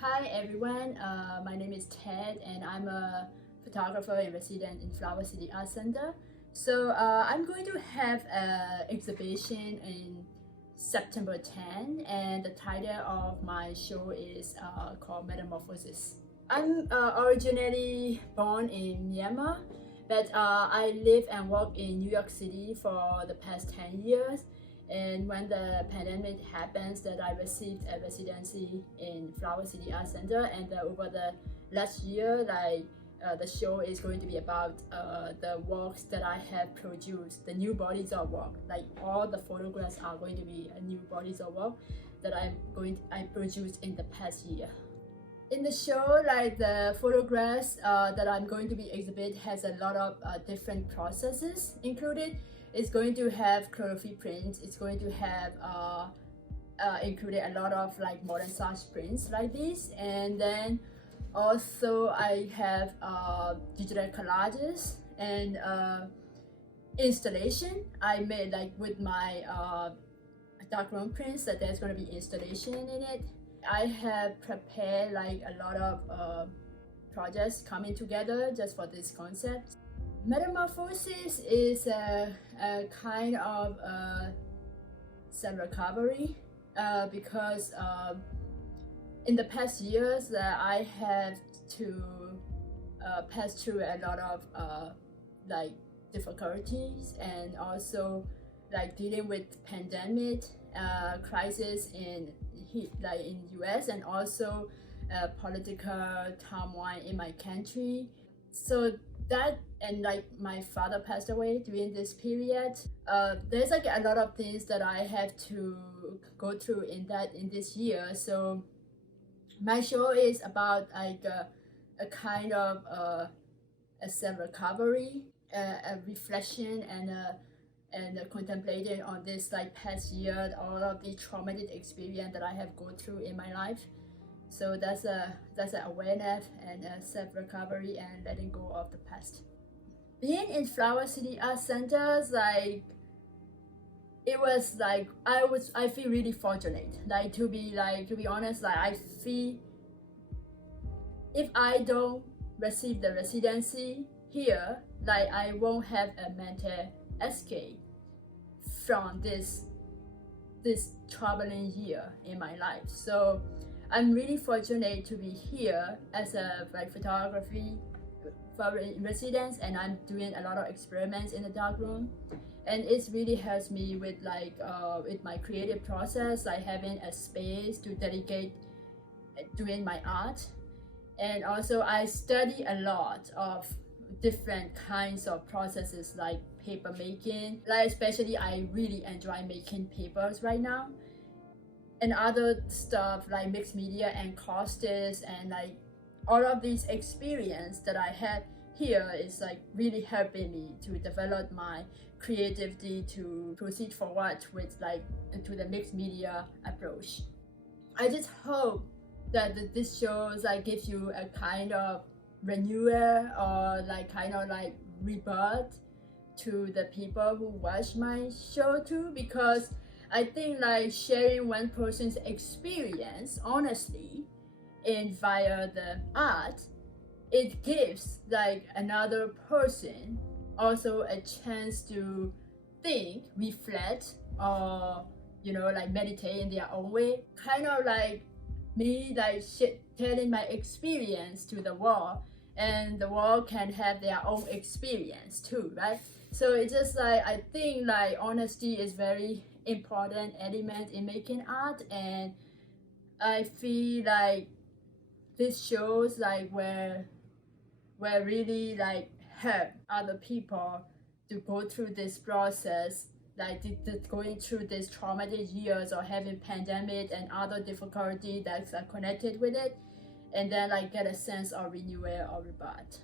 Hi everyone, my name is Ted and I'm a photographer in resident in Flower City Art Center. So I'm going to have an exhibition in September 10 and the title of my show is called Metamorphosis. I'm originally born in Myanmar, but I live and work in New York City for the past 10 years. And when the pandemic happens, that I received a residency in Flower City Art Center, and over the last year, the show is going to be about the works that I have produced, the new bodies of work. Like all the photographs are going to be a new bodies of work that I produced in the past year. In the show, like the photographs that I'm going to be exhibit has a lot of different processes included. It's going to have chlorophyll prints. It's going to have included a lot of like modern style prints like this, and then also I have digital collages and installation I made like with my darkroom prints. That there's going to be installation in it. I have prepared like a lot of projects coming together just for this concept. Metamorphosis is a kind of self-recovery because in the past years I have to pass through a lot of like difficulties, and also like dealing with pandemic crisis in US, and also political turmoil in my country. So that, and like my father passed away during this period, there's like a lot of things that I have to go through in this year. So my show is about like a kind of a self-recovery, a reflection, and contemplating on this like past year, all of the traumatic experience that I have gone through in my life. So that's an awareness and a self-recovery and letting go of the past. Being in Flower City Art Centers, like it was like I feel really fortunate. Like to be honest, like I feel if I don't receive the residency here, like I won't have a mental escape from this troubling year in my life. So I'm really fortunate to be here as a photography residence, and I'm doing a lot of experiments in the darkroom, and it really helps me with with my creative process, like having a space to dedicate doing my art. And also I study a lot of different kinds of processes like paper making, like especially I really enjoy making papers right now, and other stuff like mixed media and costas, and like all of these experience that I had here is like really helping me to develop my creativity to proceed forward with like to the mixed media approach. I just hope that this shows like gives you a kind of renewal or like kind of like rebirth to the people who watch my show too, because I think like sharing one person's experience honestly and via the art, it gives like another person also a chance to think, reflect, or like meditate in their own way. Kind of like me like telling my experience to the world, and the world can have their own experience too, right? So it's just like I think like honesty is very important element in making art, and I feel like this shows like where really like help other people to go through this process, like going through these traumatic years or having pandemic and other difficulty that's connected with it, and then like get a sense of renewal or rebirth.